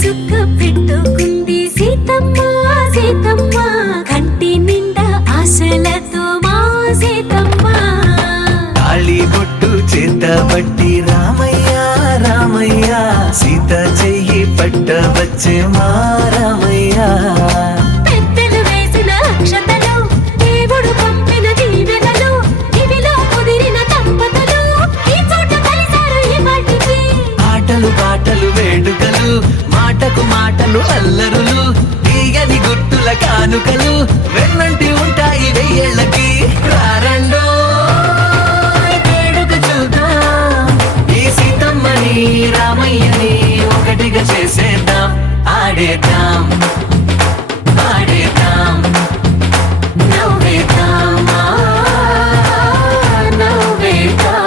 చుక్క పెట్టుకుంది సీతమ్మ సీతమ్మ కంటి నిండా ఆశలతో మా సీతమ్మ తాళి బొట్టు చేతబట్టి రామయ్య రామయ్య సీత చెయ్యి పట్టవచ్చే మా రామయ్య పెద్దలు వేసిన అక్షతలు దేవుడు పంపిన దీవెనలు ఇవిలో కుదిరిన దంపతులు ఈ చోట కలిసారు ఈ వాటికి ఆటలు కానుకలు వెన్నంటి ఉంటాయి వెయ్యేళ్ళకి. రారండో వేడుక చూద్దాం, ఈ సీతమ్మని రామయ్యని ఒకటిగా చేసేద్దాం. ఆడేద్దాం ఆడేద్దాం నవ్వేద్దాం నవ్వేద్దాం.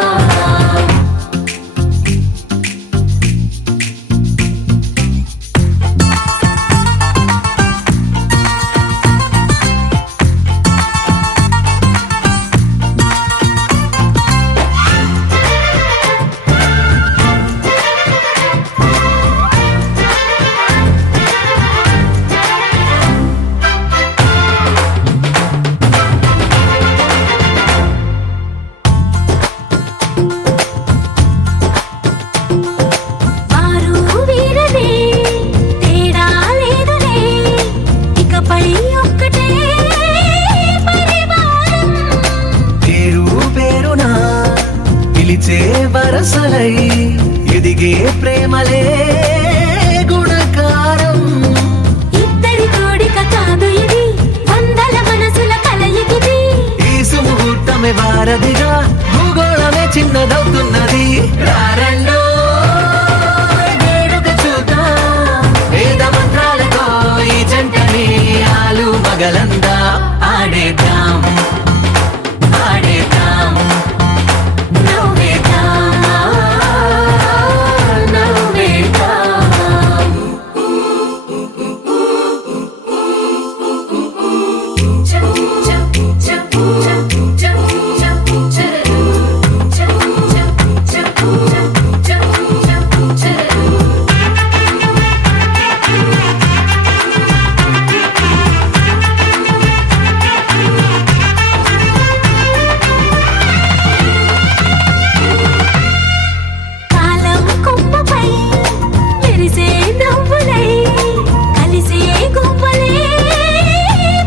వారు వీరనే తేడా లేదులే, ఇకపై ఒక్కటే పరివారం. పేరు పేరునా పిలిచే వరసలై ఎదిగే ప్రేమలే గుణకారం. ఇద్దరి కోడిక కాదు ఇది, వందల మనసుల కలయికిది. ఈ సుముహూర్తమే వారధిగా భూగోళమే చిన్నదవుతున్నది. రారండో వేడుక చూద్దాం, వేద మంత్రాలతో ఈ జంటని ఆలు మగలందా. ఆడేద్దాం ఆడేద్దాం నవ్వేద్దాం నవ్వేద్దాం. కాలం కొమ్మపై మెరిసే నవ్వులై కలిసే గువ్వలే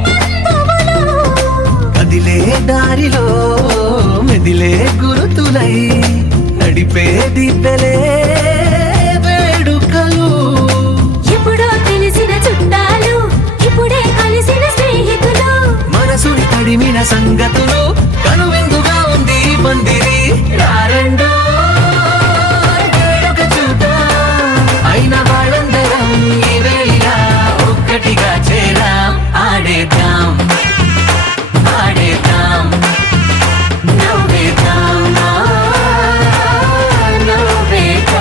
బంధువులు. కదిలే దారిలో మెదిలే గురుతులై నడిపే దిబ్బెలే వేడుకలు. ఎప్పుడో తెలిసిన చుట్టాలు, ఇప్పుడే కలిసిన స్నేహితులు. మనసుని తడిమిన సంగతులు కనువిందుగా ఉంది ఈ పందిరి. రారండో వేడుక చూద్దాం, అయిన వాళ్ళందరం ఈ వేళ ఒక్కటిగా చేరాం. ఆడేద్దాం ఆడేద్దాం నవ్వేద్దాం నవ్వేద్దాం.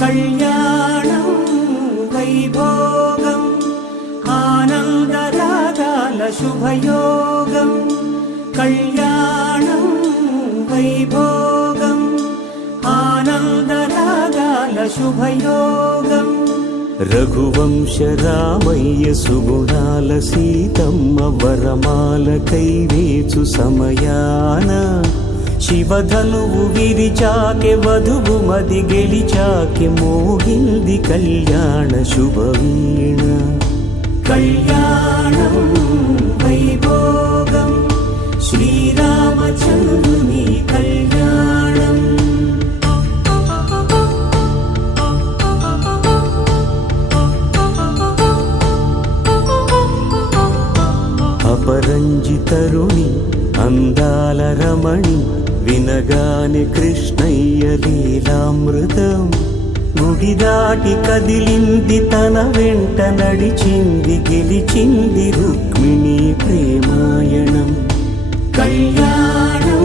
కళ్యాణం వైభోగం ఆనందరాగాల శుభయోగం. కళ్యాణం వైభోగం ఆనందరాగాల శుభయోగం. రఘువంశ రామయ్య సుగుణాల సీతమ్మ వరమాల కైవేచు సమయాన శివధనువు విరిచాకె వధువు మది గెలిచాకె మోగింది కళ్యాణ శుభవీణ. కళ్యాణం వైభోగం శ్రీరామచంద్రుని కళ్యాణం. అపరంజి తరుణి అందాల రమణి వినగానే కృష్ణయ్య లీలామృతం. గుడి దాటి కదిలింది తన వెంట నడిచింది గెలిచింది రుక్మిణి ప్రేమాయణం. కళ్యాణం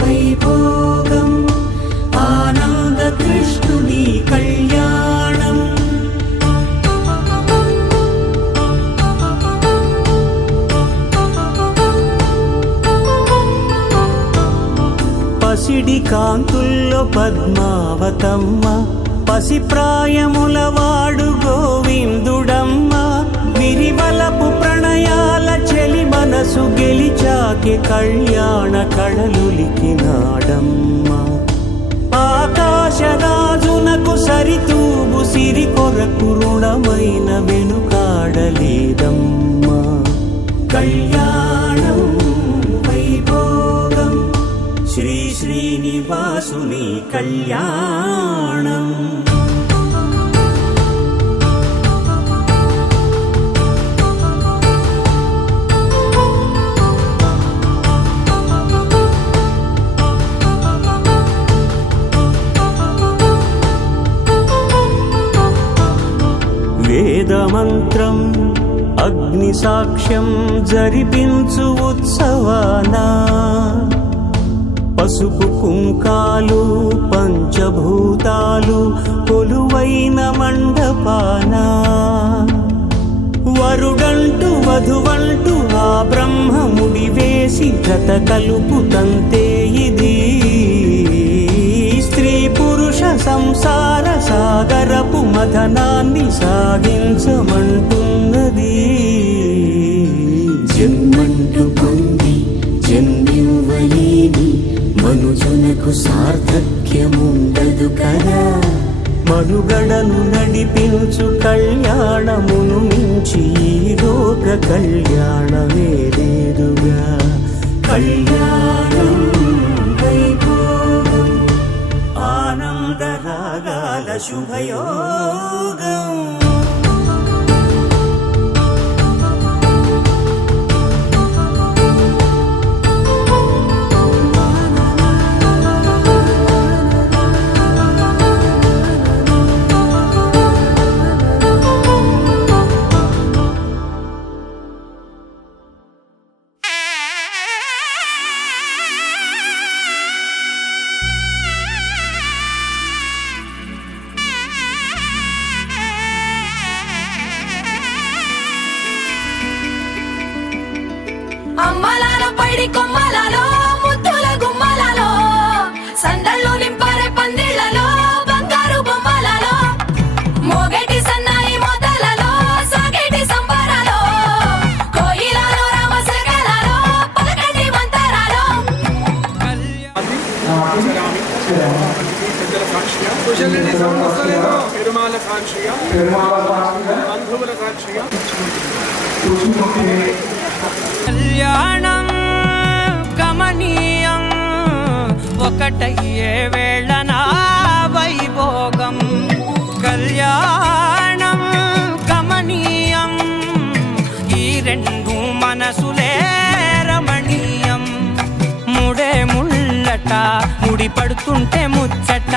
వైభోగం ఆనంద కృష్ణుని కళ్యాణం. పసిడి కాంతుల్లో పద్మావతమ్మ పసిప్రాయముల వాడు గోవిందుడమ్మ. విరివలపు ప్రణయాల చెలి మనసు గెలిచాకే కళ్యాణ కళలులికినాడమ్మ. ఆకాశరాజునకు సరితూగు సిరి కొరకు రుణమైన వెనుకాడలేదమ్మా. కళ్యాణం వైభోగం శ్రీ శ్రీనివాసుని కళ్యాణం. వేదమంత్రం అగ్ని సాక్ష్యం జరిపించు ఉత్సవానా, పసుపు కుంకాలు పంచభూతాలు కొలువైన మండపానా, వరుడంటూ వధువంటూ ఆ బ్రహ్మముడి వేసి జత కలుపుతంతే ఇది. స్త్రీ పురుష సంసార సాగరపు మథనాన్ని సాగించమంటున్నది. జన్మంటూ పొంది జన్మివ్వలేని మనుజునకు సార్థక్యముండదు కదా. మనుగడను నడిపించు కళ్యాణమును మించి ఈ లోక కళ్యాణమే లేదుగా. కళ్యాణం వైభోగం ఆనందరాగాల శుభయోగం. అమ్మలాలో పైడి కొమ్మలలో ముద్దుల గుమ్మలలో సందళ్ళు నింపారే పందిళ్లలో బంగారు బొమ్మలలో మోగేటి సన్నాయి మోతలలో సాగేటి సంబరాలో కోయిలలో రామశకలలో పలకటి మంతరాలో. పెరుమాళ సాక్షిగా బంధువుల సాక్షిగా కళ్యాణం గమనీయం ఒకటయ్యే వేళన వైభోగం. కళ్యాణం గమనీయం ఈ రెండు మనసులే రమణీయం. ముడే ముళ్ళట ముడి పడుతుంటే ముచ్చట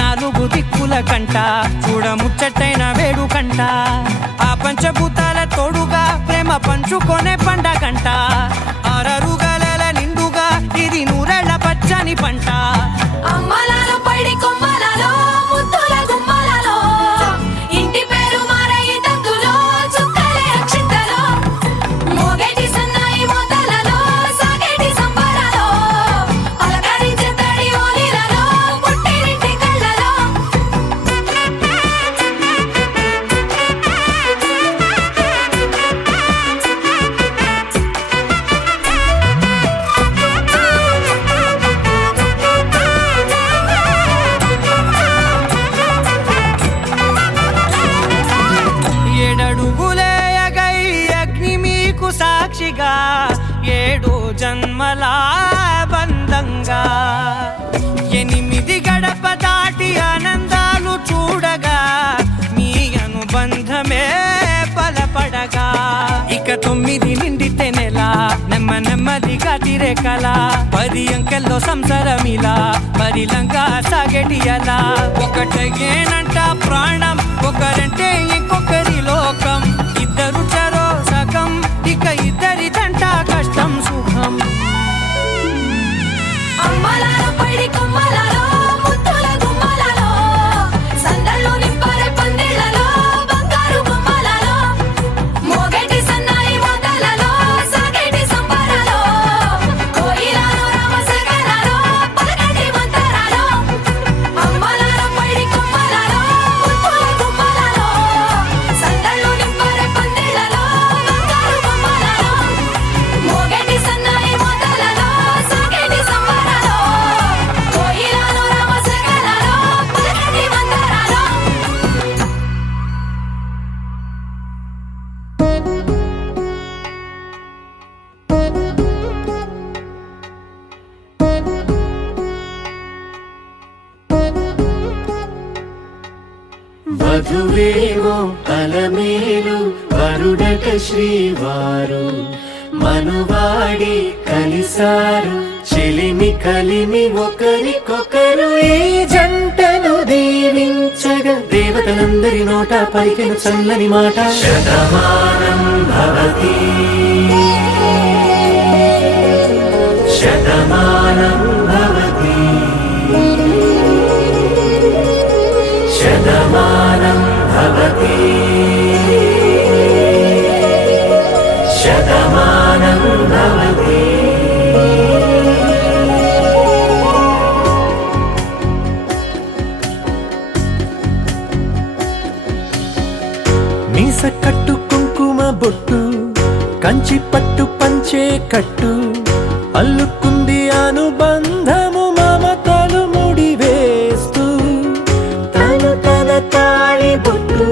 నాలుగు దిక్కుల కంట చూడ ముచ్చటైన వేడుకంట. ఆ పంచభూతాల తోడుగా ప్రేమ పంచుకొనే పండగంట. ఆరరుగల నిండుగా ఇది నూరెళ్ళ పచ్చని పంట. అమ్మలాలో పైడి కొమ్మలలో ముద్దుల గుమ్మలలో ఇంటి పేరు మారయి తందులో చుక్కలే అక్షింతలో మోగేటి సన్నాయి మోతలలో సాగేటి సంబరాలో పలకరించే తడి ఓలిలలో పుట్టినింటి కళ్ళలో. ఏడడుగులేయగై అగ్ని మీకు సాక్షిగా ఏడు జన్మల బంధంగా 8 గడప దాటి ఆనందాలు చూడగా మీ అనుబంధమే బలపడగా. ఇక 9 నిండితే నెల నెమ్మదిగా తిరే కల 10 అంకెల్లో సంసారమిలా పరిలంగా సాగేటి అలా. ఒకటేనంట ప్రాణం ఒకరంటే ఇంకొకరి లోకం. ఇద్దరు చరో సగం ఇక ఇద్దరి జంట కష్టం సుఖం. అమ్మలాలో పైడి కొమ్మలలో ముద్దుల గుమ్మలలో సందళ్ళు నింపారే పందిళ్లలో బంగారు బొమ్మలలో మోగేటి సన్నాయి మోతలలో సాగేటి సంబరాలో కోయిలలో రామశకలలో పలకటి మంతరాలో. అమ్మలాలో పైడి కొమ్మలలో ముద్దుల వధువేమో అలమేలు వరుడట శ్రీవారు మనువాడి కలిసారు చెలిమి కలిమి ఒకరికొకరు ఈ జంటను దీవించగా దేవతలందరి నోట పలికిన చల్లని మాట శతమానం భవతి శతమానం భవతి శతమానం భవతి శతమానం భవతి. మీస కట్టు కుంకుమ బొట్టు కంచి పట్టు పంచే కట్టు అల్లుకుంది అనుబంధము మమతలు ముడివేస్తూ తను తన తాళి బొట్టు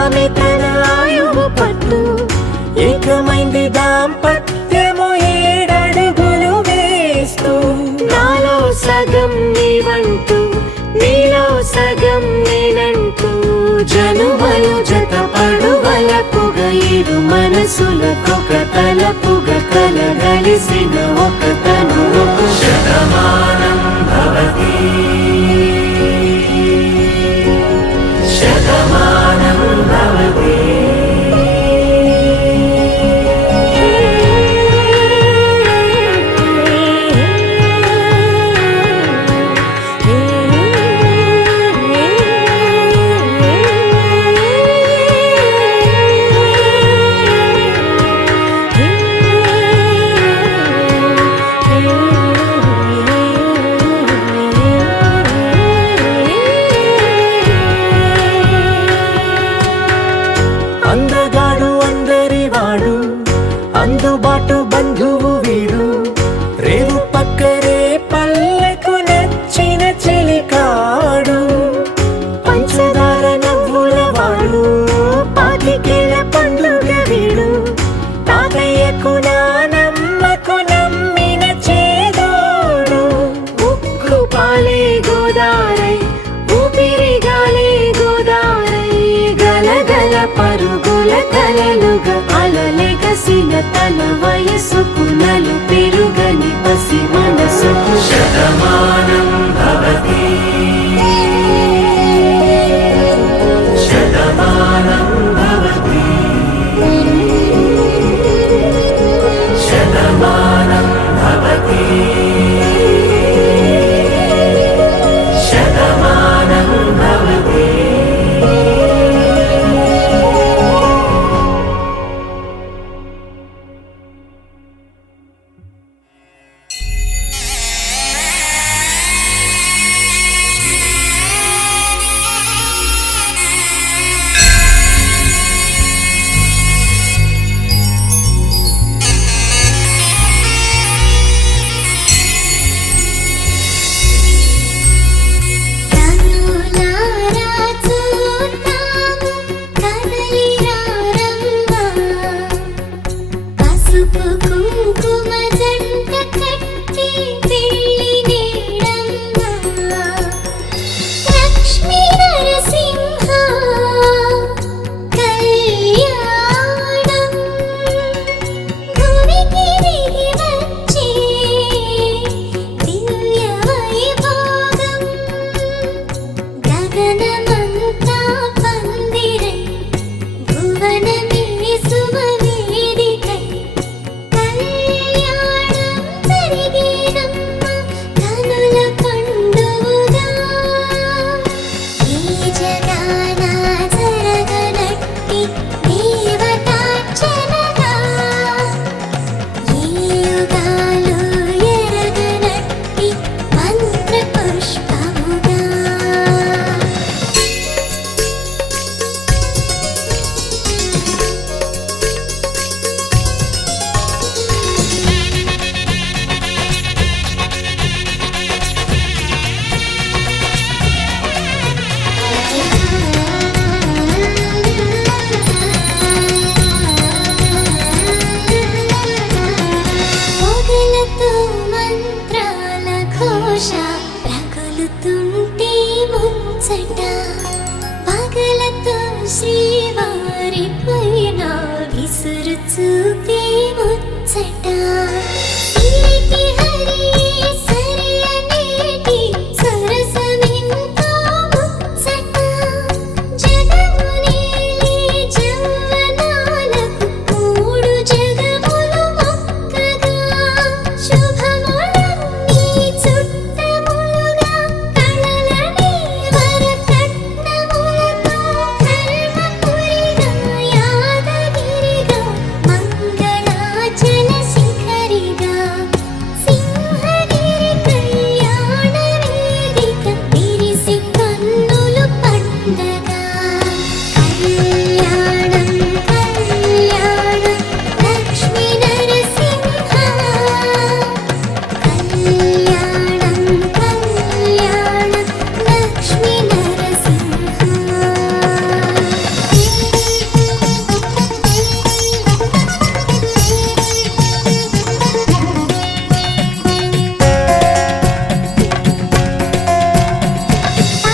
ఆమె తన ఆయువు పట్టు ఏకమైంది దాంపత్యము 7 అడుగులు వేస్తూ నాలో సగం నీవంటూ నీలో సగం నేనంటూ జనుమలు జత పడువలపుగ ఇరు మనసులకొక తలపుగ కలగలిసిన ఒక తను శతమానం భవతి శతమానం భవతి. అందగాడు అందరి వాడు అందుబాటు బంధువు వీడు రేవు పక్కరే పల్లెకు నచ్చిన చెలికాడు పంచదార నవ్వుల వాడు పాతికేల పండుగ వీడు తాతయ్యకు నానమ్మకు నమ్మిన చేదోడు ఉక్కు పాలే గోదారై ఊపిరిగాలే గోదారై గలగల పరుగుల కలలుగా అలలెగసిన తన వయసుకు నలు పెరుగని పసి మనసుకు శతమానం భవతి శతమానం భవతి శతమానం భవతి శతమానం భవతి. శ్రీవారి పైన విసురు చూపే ముచ్చట సిరికి హరి సరి అనేటి సరసమెంతో ముచ్చట జగమునేలే జవ్వనాలకు మూడు జగములు మొక్కగా శుభములన్నీ చుట్టములుగా కళలని వరకట్నములతో ధర్మపురిగా యాదగిరిగా మంగళాచల శిఖరిగా సింహగిరి కళ్యాణ వేదిక విరిసి కన్నులు పండగ కళ్యాణం కళ్యాణం లక్ష్మీ నరసింహ కళ్యాణం కళ్యాణం లక్ష్మీ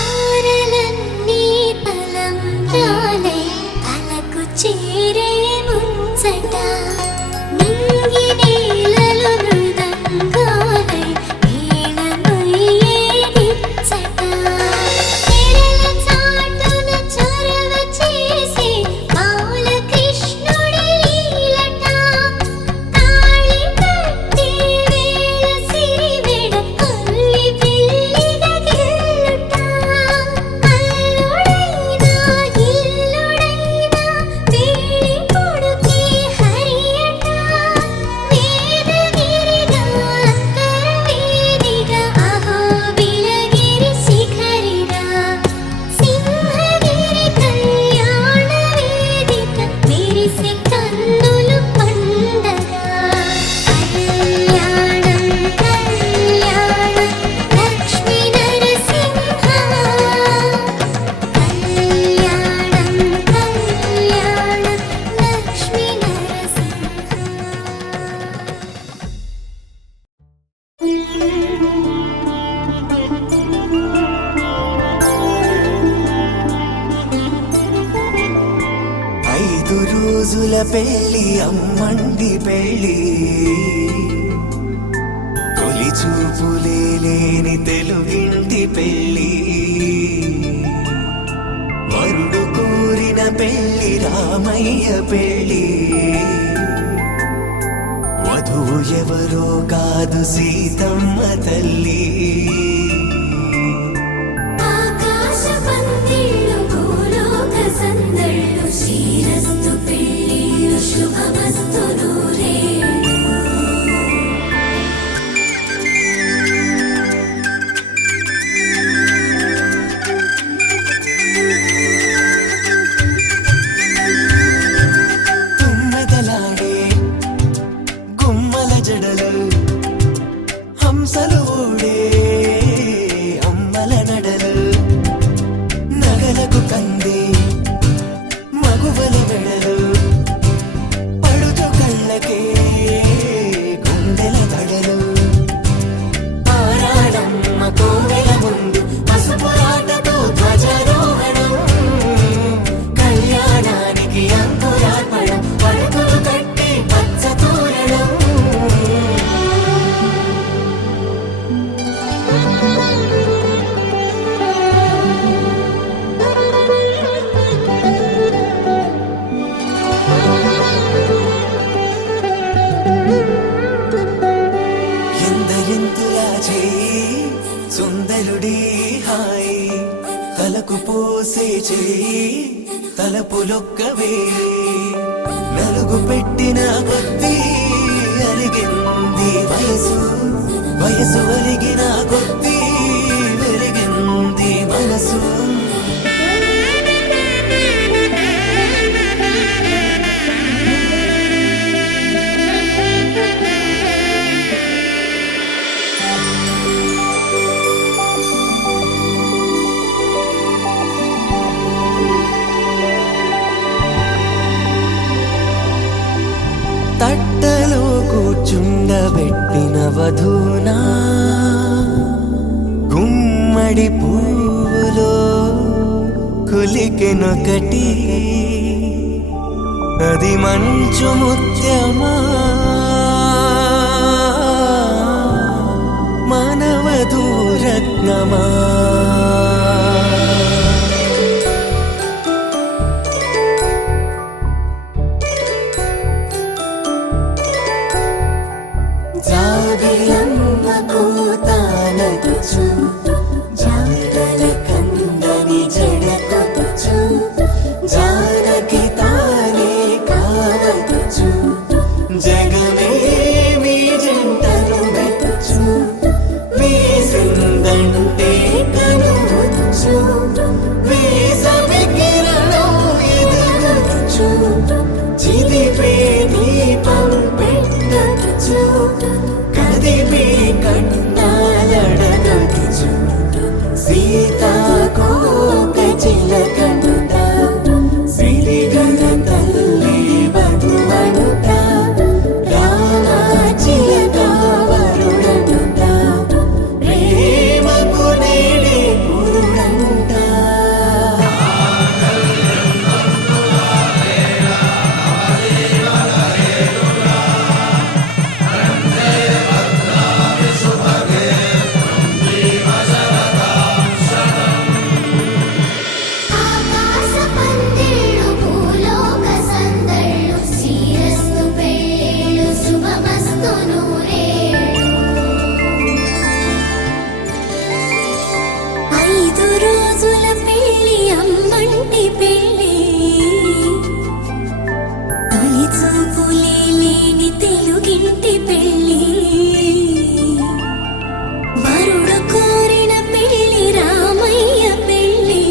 తారలన్నీ తలంబ్రాలై తలకు చేరే ముచ్చట నింగి నేలలు మృదంగాలై వీణమయ్యేడిచ్చట తెరల చాటున చొరవ చేసే బాలకృష్ణుడి లీలట తాళి కట్టే వేళ సిరివెడ అల్లి పిల్లిగా గిల్లుట అల్లుడైనా ఇల్లుడైనా వేడి కొడుకే హరియట వేదగిరిగా అంతర్వేదిగా అహో బిలగిరి శిఖరిగా సింహగిరి కళ్యాణ వేదిక విరిసి కన్నులు పండగ కళ్యాణం కళ్యాణం లక్ష్మీ నరసింహ కళ్యాణం కళ్యాణం లక్ష్మీ ఐదు రోజుల పెళ్లి అమ్మండి పెళ్లి తొలి చూపులే లేని తెలుగింటి పెళ్లి వరుడు కోరిన పెళ్లి రామయ్య పెళ్లి వధువు ఎవరో కాదు సీతమ్మ తల్లి ఆకాశ పందిళ్ళు భూలోక సందళ్ళు శ్రీరస్తు పెళ్ళిళ్ళు శుభమస్తు నూరేళ్ళు తుమ్మెదలాడే గుమ్మల జడలు హంసలు ఊడే అమ్మల నడలు నగలకు కంది మగువల మెడలు పడుచు కళ్ళకే గుండెల తడలు ఆరాడమ్మ కోవెల ముందు పసుపు రాటతో ధ్వజారోహణం కళ్యాణానికి అంకురార్పణం పడుకులు కట్టి పచ్చ తోరణం ఎందరింతులా చేయి సుందరుడి హాయి తలకు పోసే చేయి తలపులొక్కవే నలుగు పెట్టిన కొద్దీ అలిగింది వయసు వయసు అలిగిన కొద్దీ వెలిగింది మనసు తట్టలో కూర్చుండబెట్టిన వధూనా గుమ్మడి పువ్వులో కులికెనొకటి అది మంచు ముత్యమా మానవధూరత్నమా జాబిలమ్మ కూతానదుచు జాడల కందని జడకొచ్చు జానకి తానే కావదుచు జగమే మీ జంటను మెచ్చు వీసిందంటే కనువచ్చు వీసమి కిరణం ఎదుగొచ్చు చిదిపే దీపం పెట్టచ్చు కదిపే కన్నాలడగచ్చు సీతాకోక చిలకనుట సిరిగల తల్లి వధువనుట రామాచిలక వరుడనుట ప్రేమకు నేడే పురుడంట ఆకాశ పందిళ్ళు భూలోక సందళ్ళు శ్రీరస్తు పెళ్ళిళ్ళు శుభమస్తు నూరేళ్ళు 5 రోజుల పెళ్ళి అమ్మంటి పెళ్ళి తొలి చూపులే లేని తెలుగింటి పెళ్ళి వరుడు కోరిన పెళ్ళి రామయ్య పెళ్ళి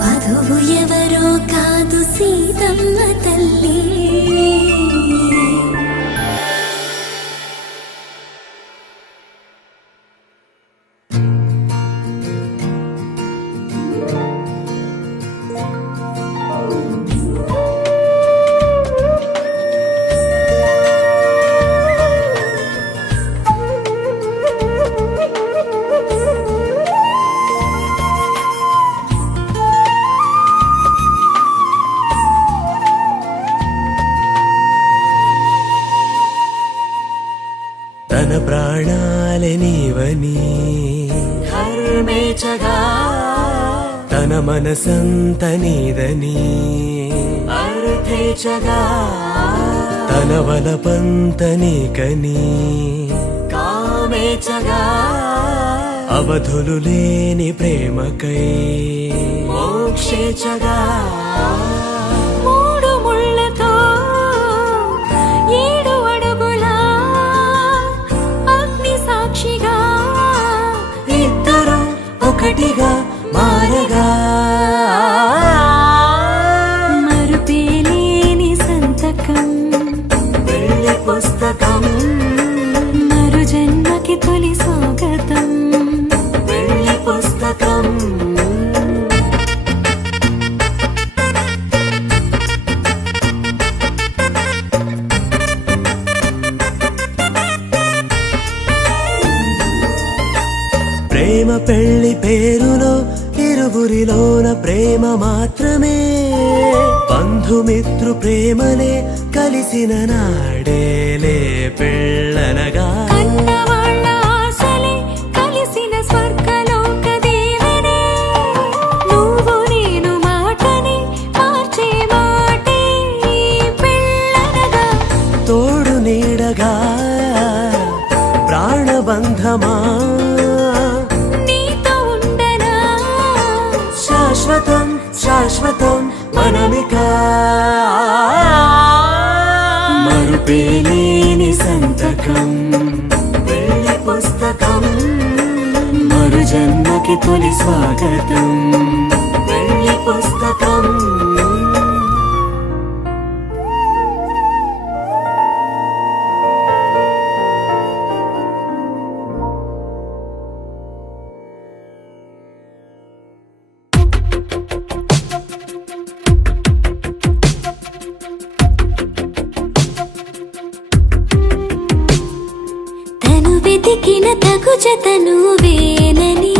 వధువు ఎవరో కాదు సీతమ్మ తల్లి తన ప్రాణాలే నీవని హర్మేచగా తన మనసంత నీదని అర్థేచగా తన వలపంత నీకని కామేచగా అవధులు లేని ప్రేమకై మోక్షేచగా 3 ముళ్ళతో 7 అడుగుల అగ్ని సాక్షిగా ఇద్దరు ఒకటిగా మారగా మరుపేలేని సంతకం వెళ్ళి పుస్తకం మరు జన్మకి తొలి స్వాగతం వెళ్ళి పుస్తకం ప్రేమ పెళ్లి పేరులో ఇరువురిలోన ప్రేమ మాత్రమే బంధుమిత్రు ప్రేమలే కలిసిన నాడేలే పెళ్ళనగా కన్నవాళ్ళ ఆశలే కలిసిన స్వర్గలోక దేవనే నువ్వు నేను మాటని మార్చే మాటే పెళ్ళనగా తోడు నీడగా ప్రాణబంధమా నీతో ఉండనా శాశ్వతం శాశ్వతం మనమిక మరుపేలేని సంతకం వెళ్ళి పుస్తకం మరు జన్మకి తొలి స్వాగతం వెళ్ళి పుస్తకం వెతికిన తగు జత నువ్వేనని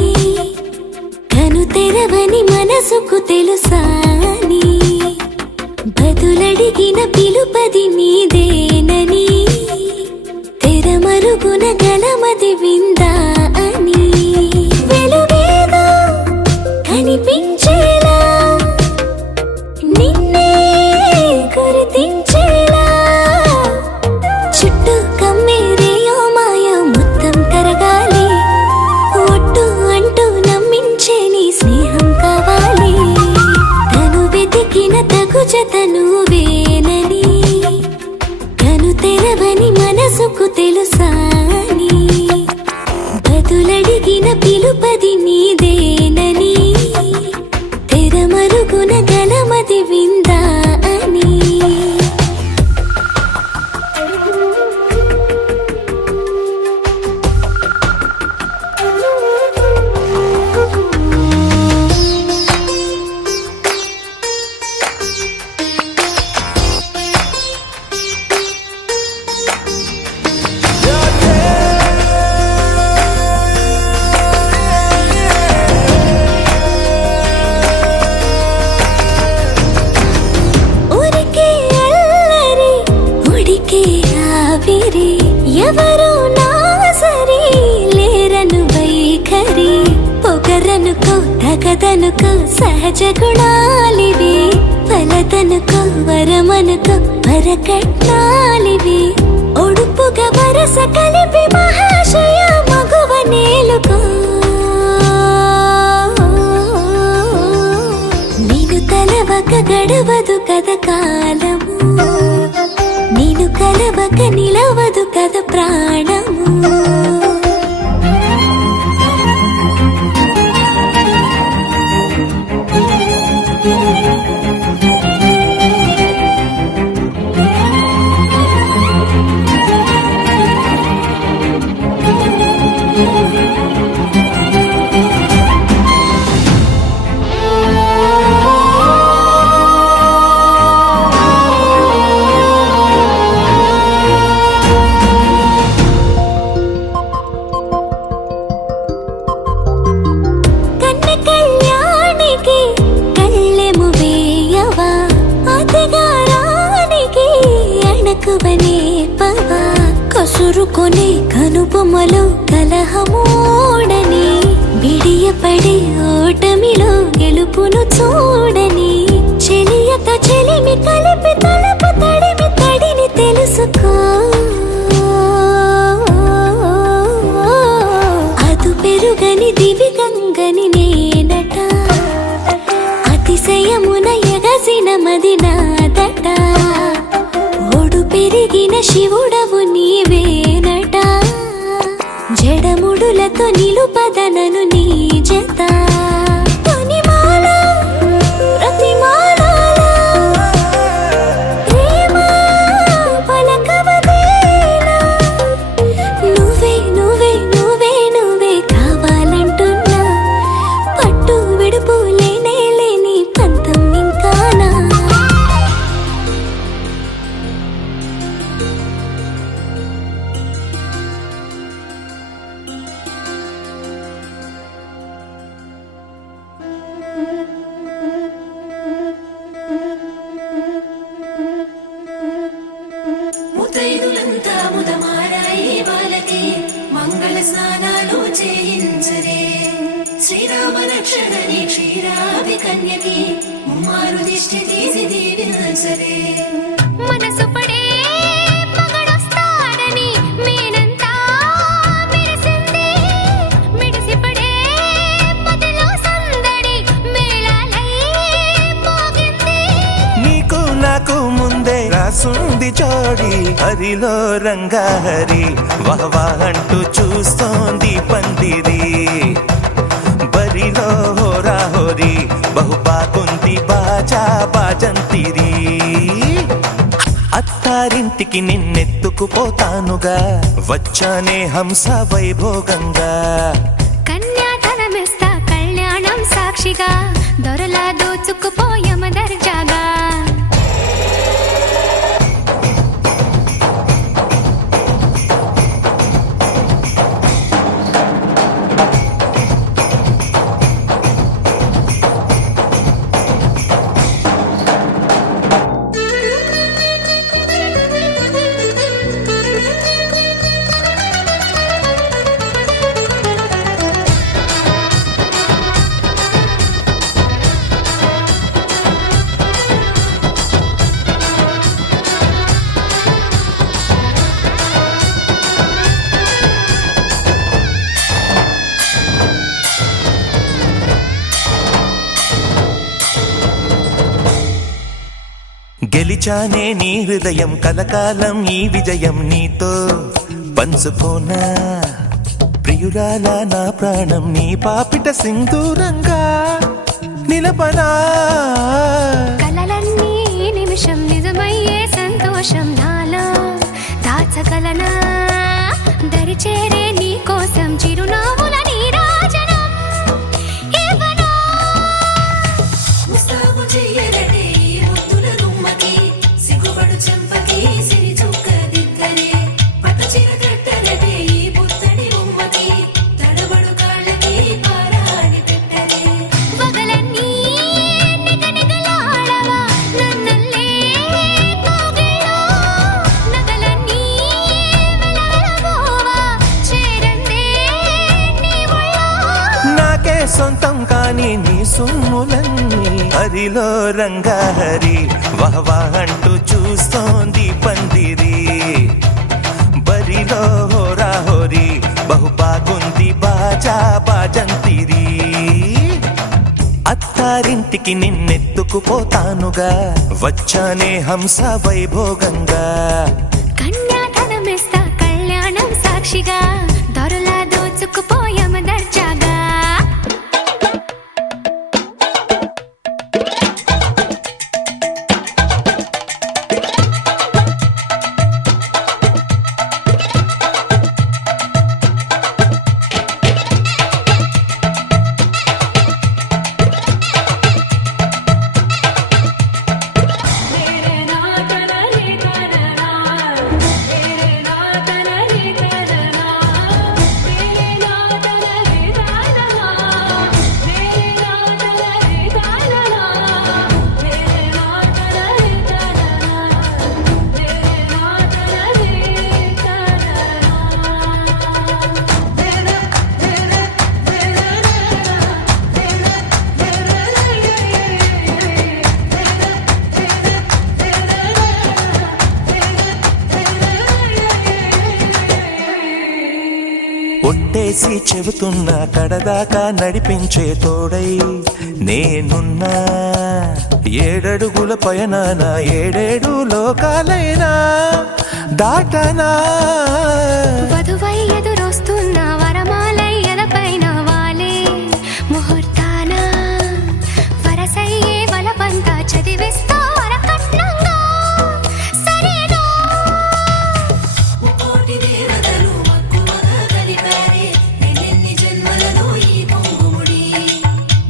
కను కను తెరవని మనసుకు తెలుసాని బదులడిగిన పిలుపది నీదేనని తెరమరుగున గలమది విందా అని వెలుగేదో కనిపించేలా నిన్నే గుర్తించేలా చుట్టూ కమ్మేరేయో మాయ మొత్తం కరగాలి ఒట్టు అంటూ నమ్మించే నీ స్నేహం కావాలి తను వెతికిన తగు జతను వేనని కను తెరవని మనసుకు తెలుసాని బదులడిగిన పిలుపది నీదేనని తెరమరుగున గలమది విందా అని ఊరికే అల్లరి ఉడికే ఆవిరి ఎవరు నా సరి లేరను వైఖరి పొగరనుకో తగదనుకో సహజ గుణాలివి ఫలదనుకో వరమనుకో వరకట్నాలివి ఒడుపుగా వరస కలిపి మహాశయ మగువ నేలుకో నేను తలవక గడవదు కథ కాలము నేను కలవక నిలవదు కథ ప్రాణము కన్న కళ్యాణికి కళ్ళెము వేయవా అతగారానికి అణకువనే పవా కసురుకొనే కనుబొమ్మలో కలహమూడని బిడియపడే ఓటమిలో గెలుపును చూడని చెలియతో చెలిమి కలిపి తలపు తడిమి తడిని తెలుసుకో అదు పెరుగని దివి గంగని నేనట అతిశయమున ఎగసిన మది నాదట ఓడు పెరిగిన శివుడవు నీవేనట జడముడులతో నిలుపదనను నీ జత తొనిమాల ప్రతిమాలాల ప్రేమ పలకవదేలా నువ్వే నువ్వే నువ్వే నువ్వే కావాలంటున్నా పట్టు విడుపు లేనే లేని పంతం ఇంకానా ముతైదులంతా ముదమారాయి వాళ్ళకి మంగళ స్నానాలు చేయించరే శ్రీరామ రక్షణని క్షీరాభి కన్యకి ముమ్మారు దిష్టి తీసి దీవించరే మనసు పడే మగడొస్తాడని మేనంతా మెరిసింది మిడిసిపడే మదిలో సందడి మేళాలై మోగింది నీకు నాకు ముందే రాసుంది జోడి హరిలో రంగాహరి వహవా అంటూ చూస్తోంది పందిరి బరిలో హోరా హోరి బహు బాగుంది బాజా బాజంతిరి అత్తారింటికి నిన్నెత్తుకుపోతానుగా వచ్చానే హంస వైభోగంగా కన్యాధనమిస్తా కళ్యాణం సాక్షిగా దొరలా దోచుకుపోయమ దర్జాగా గెలిచానే నీ హృదయం కలకాలం ఈ విజయం నీతో పంచుకోనా ప్రియురాల నా ప్రాణం నీ పాపిట సింధూరంగా నిలపనా కలలన్నీ నిమిషం నిజమయ్యే సంతోషం నాలో దాచగలనా దరిచేరే నీ కోసం చిరునవ్వుల నీరాజనం ఇవ్వనా ముస్తాబు చెయ్యరటే ఈ ముద్దుల గుమ్మకి సిగ్గుపడు చెంపకి సిరి చుక్క దిద్దరే పట్టు చీర కట్టరటే ఈ బుత్తడి బొమ్మకి తడబడు కాళ్ళకి పారాడి పెట్టరే పగలన్నీ నిగనిగలాడవా నన్నల్లే కోగిలో నగలన్నీ వెలవెలబోవా చేరందే నీ ఒళ్ళో నాకే సొంతం కాని నీ సొమ్ములన్నీ హరిలో రంగాహరి వహవా అంటూ చూస్తోంది పందిరి బరిలో హోరా హోరి బహు బాగుంది బాజా బాజంతిరి అత్తారింటికి నిన్నెత్తుకుపోతానుగా వచ్చానే హంస వైభోగంగా కన్యాధనమిస్తా కళ్యాణం సాక్షిగా దొరలా దోచుకుపోయామ దర్జాగా ఒట్టేసి చెబుతున్నా కడదాకా నడిపించే తోడై నేనున్నా ఏడడుగుల పయనాన ఏడేడు లోకాలైనా దాటనా వధువై ఎదురొస్తున్న వరమాలై ఎదపైన వాలే ముహూర్తాన వరసయ్యే వలపంతా చదివిస్తా వరకట్నంగా సరేనా కోటి దేవతలు మక్కువగా కలిపారే ఎన్నెన్ని జన్మలలో ఈ పొంగుముడి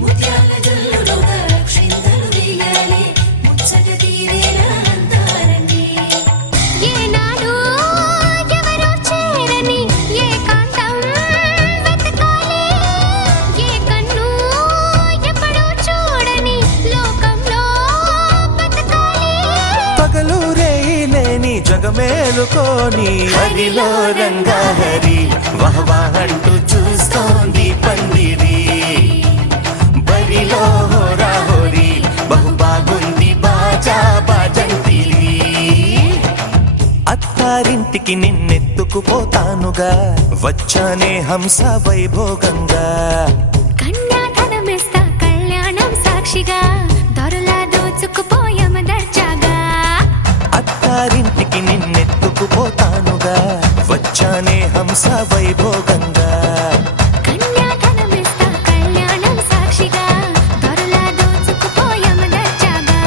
ముత్యాల జల్లులుగా క్షింతలు వేయాలి ముచ్చట తీరేలా అంతారండి ఏనాడు ఎవరో చేరని ఏకాంతం వెతకాలి ఏ కన్ను ఎప్పుడూ చూడని లోకంలో బతకాలి పగలు రేయిలేని జగమేలుకోని హరిలో రంగాహరి వహవా అంటూ చూస్తోంది పందిరి బరిలో హోరా హోరి బహు బాగుంది బాజా బాజంతిరి అత్తారింటికి నిన్నెత్తుకుపోతానుగా వచ్చానే హంస వైభోగంగా కన్యాధనమిస్తా కళ్యాణం సాక్షిగా దొరలా దోచుకుపోయామ దర్జాగా అత్తారింటికి నిన్నెత్తుకుపోతానుగా వచ్చానే హంస వైభోగంగా కన్యాధనమిస్తా కళ్యాణం సాక్షిగా దొరలా దోచుకుపోయామ దర్జాగా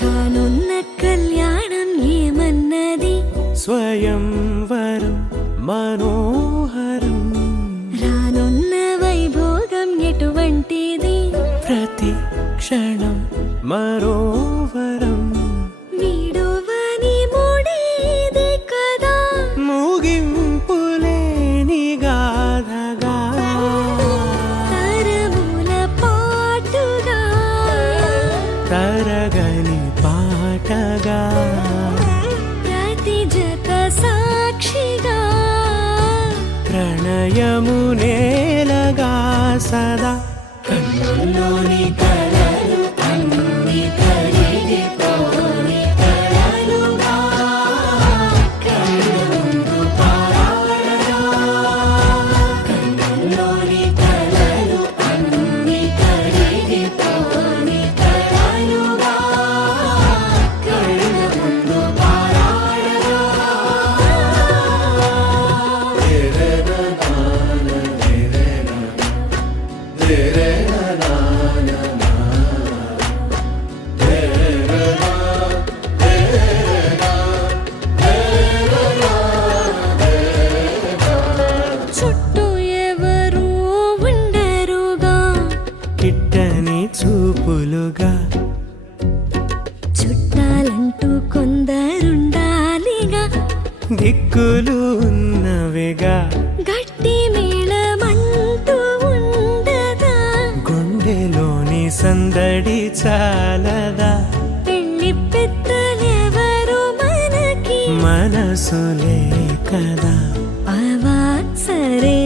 కానున్న కళ్యాణం ఏమన్నది స్వయంవరం మనోహరం రానున్న వైభోగం ఎటువంటిది ప్రతి క్షణం మరోవరం వీడువని ముడిది కదా ముగింపులేని గాథగా తరముల పాటుగా తరగని పాటగా ప్రతి జత యమునేలగా సదా కన్నుల్లోని కలలు అన్ని కరిగిపోని కలలుగా కళ్ళ ముందు పారాడగా కన్నుల్లోని కలలు అన్ని కరిగిపోని కలలుగా కళ్ళ ముందు పారాడగా చుట్టూ ఎవరు ఉండరుగా కిట్టని చూపులుగా చుట్టాలంటూ కొందరుండాలిగా దిక్కులు ఉన్నవిగా గట్టి మేళమంటూ ఉండగా గుండెలోని సందడి చాలదా పెళ్లి పెద్దలెవరు మనకి మనసులే కదా అవా సరే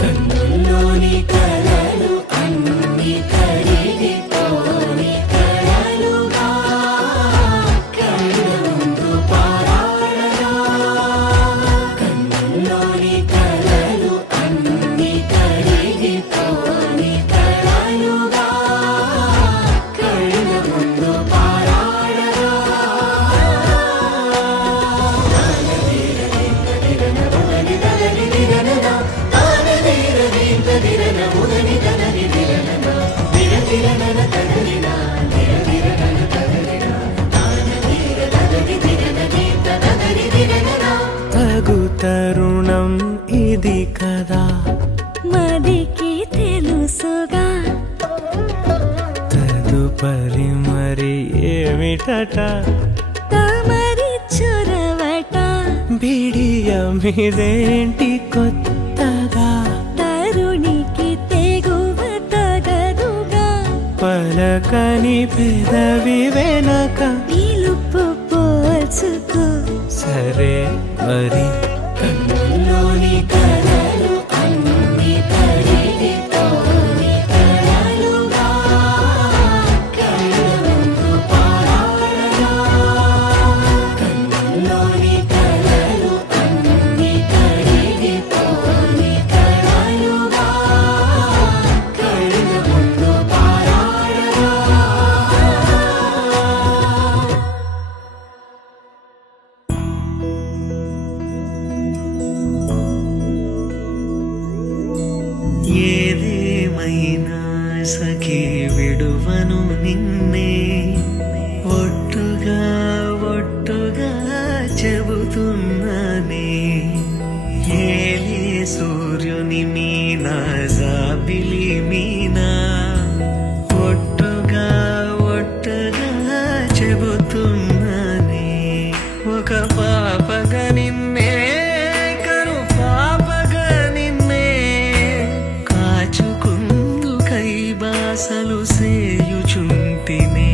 కన్నుల్లోని కలలు అన్ని కరిగిపోని కలలుగా కళ్ళ ముందు పారాడగా కన్నుల్లోని కలలు అన్ని కరిగిపోని కలలుగా కళ్ళ ముందు పారాడగా తగు తరుణం ఇది కదా మదికి తెలుసుగా తదుపరి మరి ఏమిటట తమరి చొరవట బిడియమిదేంటి కొత్తగా తరుణికి తెగువ తగదుగా పలకని పెదవి వెనక పిలుపు పోల్చుకో సరే మరి కన్నుల్లోని కలలు అన్ని కరిగిపోని కలలుగా కళ్ళ ముందు పారాడగా కన్నుల్లోని కలలు అన్ని కరిగిపోని కలలుగా కళ్ళ ముందు పారాడగా ఏదేమైనా సఖీ విడువను నిన్నే ఒట్టుగా ఒట్టుగా చెబుతున్నానే ఏలే సూర్యుని మీనా జాబిలి మీనా ఒట్టుగా ఒట్టుగా చెబుతున్నానే ఒక పాపగా నిన్నే కను పాపగా నిన్నే కాచుకుందు కైబాసలు సేయుచుంటినే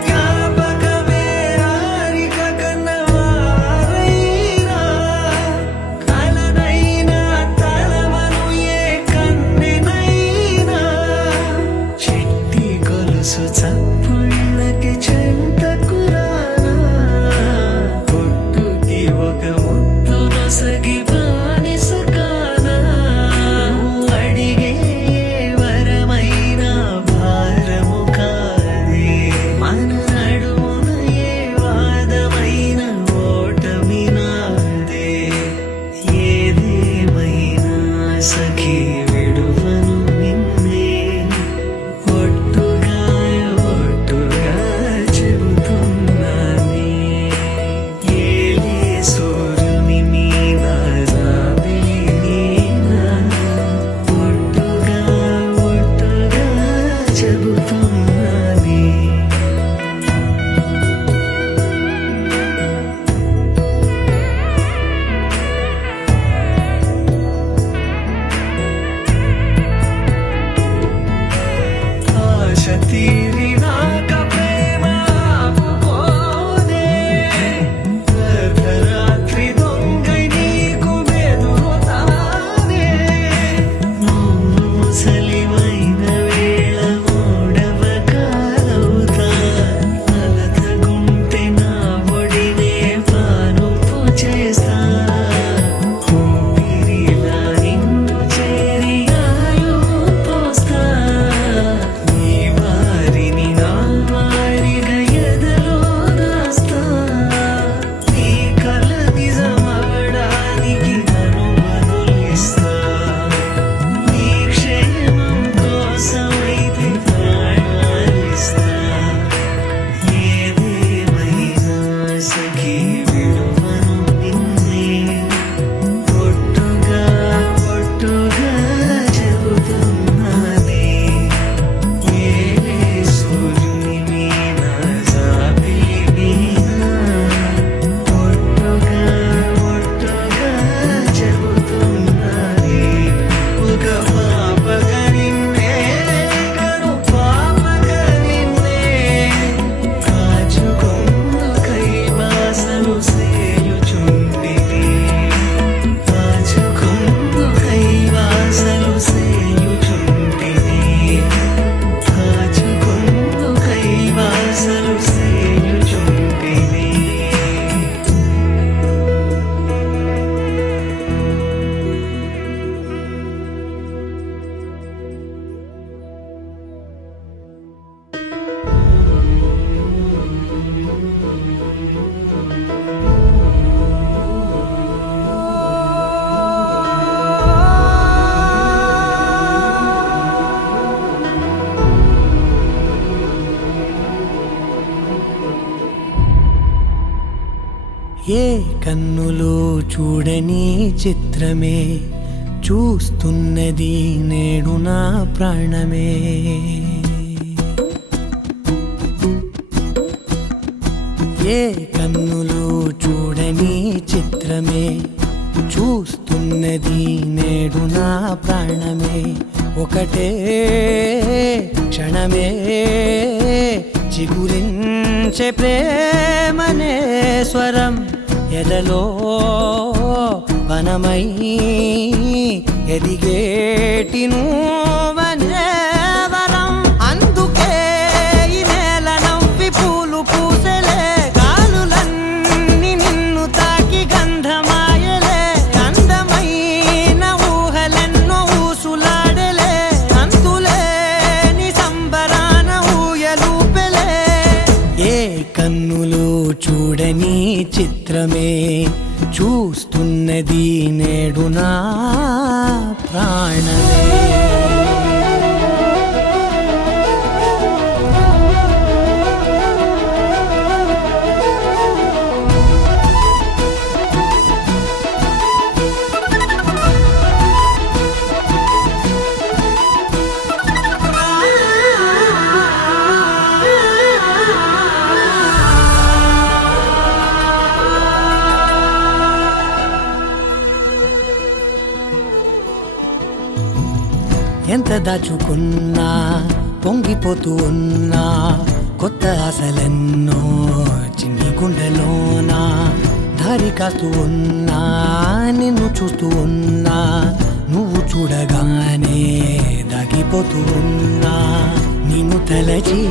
జ్ఞాపకమే రారిక కన్నవార ఏ కన్నులో చూడని చిత్రమే చూస్తున్నది నేడు నా ప్రాణమే. ఏ కన్నులో చూడని చిత్రమే చూస్తున్నది నేడు నా ప్రాణమే. ఒకటే క్షణమే చిగురించే ప్రేమనే స్వరం ఎదలో వనమై ఎదిగేటి నువ్వనే వరం. అందుకే ఈ నేల నవ్వి పూలు పూసలే, గాలులన్నీ నిన్ను తాకి గంధమాయలే. అందమైన ఊహలెన్నో ఊసులాడలే, అంతులేని సంబరాన ఊయలూపెలే. ఏ కన్నులో చూడని చిత్రమే చూస్తున్నది నేడు నా ప్రాణమే. ఎంత దాచుకున్నా పొంగిపోతూ ఉన్నా, కొత్త ఆశలెన్నో చిన్ని గుండెలోనా. దారి కాస్తూ ఉన్నా, నిన్ను చూస్తూ ఉన్నా, నువ్వు చూడగానే దాగిపోతూ ఉన్నా. నిన్ను తలచి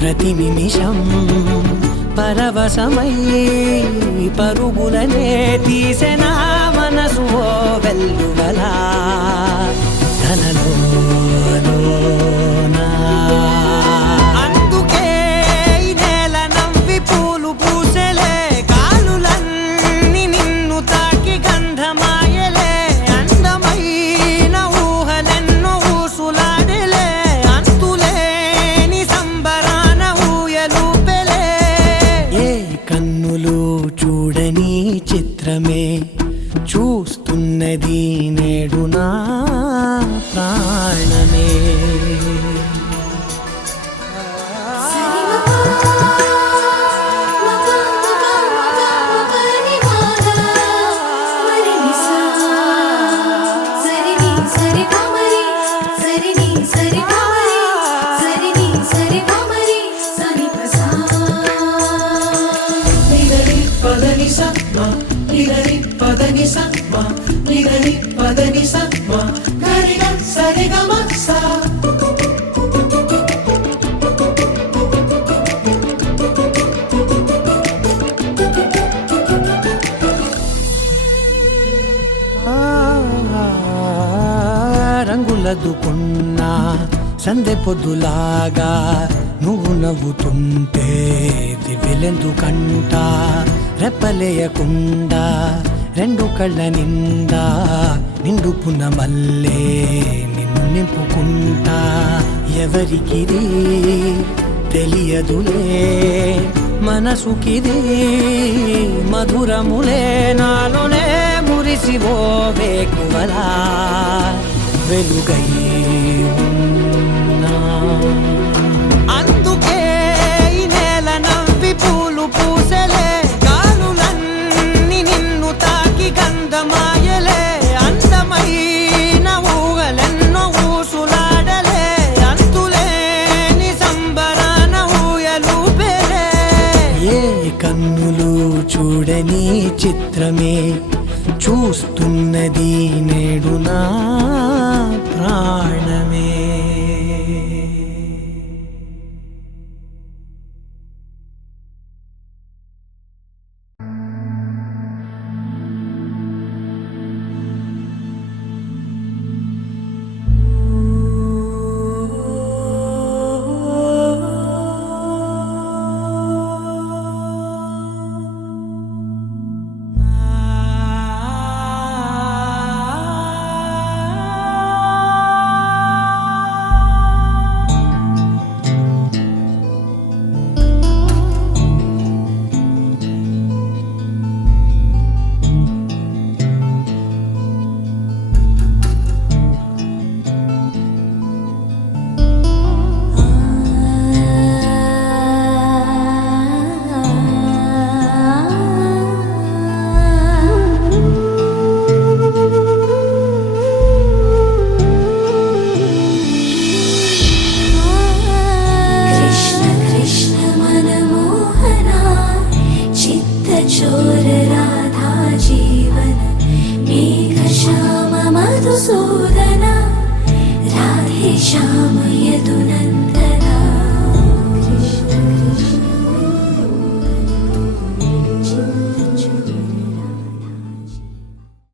ప్రతి నిమిషం పరవశమై పరుగులనే తీసెనా మనసు ఓ వెల్లువలా. అందుకే ఈ నేల నవ్వి పూలు పూసలే, గాలులన్నీ నిన్ను తాకి గంధమాయలే. అందమైన ఊహలెన్నో ఊసులాడలే, అంతులేని సంబరాన ఊయలూపెలే. ఏ కన్నులు చూడని చిత్రమే చూస్తున్నది నేడు నా ప్రాణమే. రంగులదుకున్నా సందె పొద్దులాగా నువ్వు నవ్వుతుంటే దివ్వెలెందుకంట. రెప్పలేయకుండా రెండు కళ్ళ నిండా నిండుకున్న మల్లే నిన్ను నింపుకుంటా. ఎవరికిది తెలియదులే మనసుకిది మధురములే, నాలోనే మురిసివో వేకువలా వెలుగై ఉన్నా. అందుకే ఈ నేల నవ్వి పూలు పూసలే, గాలులన్నీ నిన్ను తాకి గంధమాయలే. అందమైన ఊహలెన్నో ఊసులాడలే, అంతులేని సంబరాన ఊయలూపెలే. ఏ కన్నులు చూడని చిత్రమే చూస్తున్నది నేడు నా ప్రాణమే. किशोर राधा जीवन मेघ श्याम मधुसूदन राधे श्याम